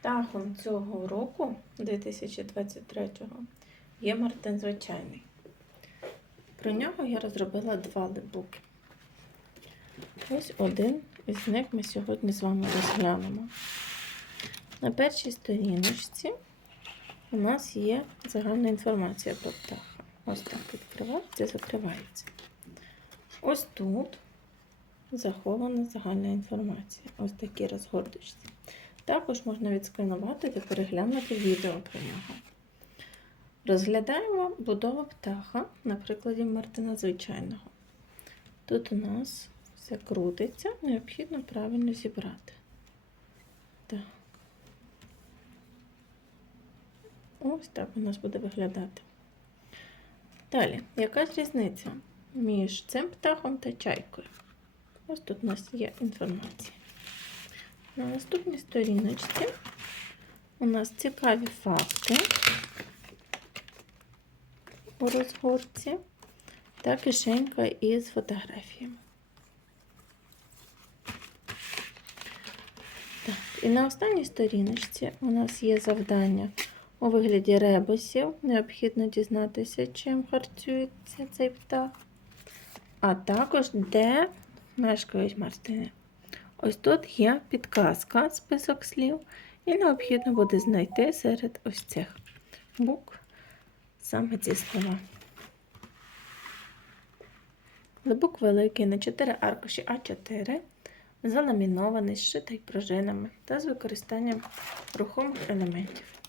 Птахом цього року, 2023-го, є Мартин звичайний. Про нього я розробила два лебуки. Ось один із них ми сьогодні з вами розглянемо. На першій сторіночці у нас є загальна інформація про птаха. Ось так відкривається і закривається. Ось тут захована загальна інформація. Ось такі розгордочці. Також можна відсканувати та переглянути відео про нього. Розглядаємо будову птаха на прикладі Мартина звичайного. Тут у нас все крутиться, необхідно правильно зібрати. Так. Ось так у нас буде виглядати. Далі, яка ж різниця між цим птахом та чайкою? Ось тут у нас є інформація. На наступній сторіночці у нас цікаві факти у розгорці та кишенька із фотографіями. Так, і на останній сторіночці у нас є завдання у вигляді ребусів. Необхідно дізнатися, чим харчується цей птах. А також де мешкають мартини. Ось тут є підказка, список слів, і необхідно буде знайти серед ось цих букв саме ці слова. Либук великий на 4 аркуші А4, заламінований, зшитий пружинами та з використанням рухомих елементів.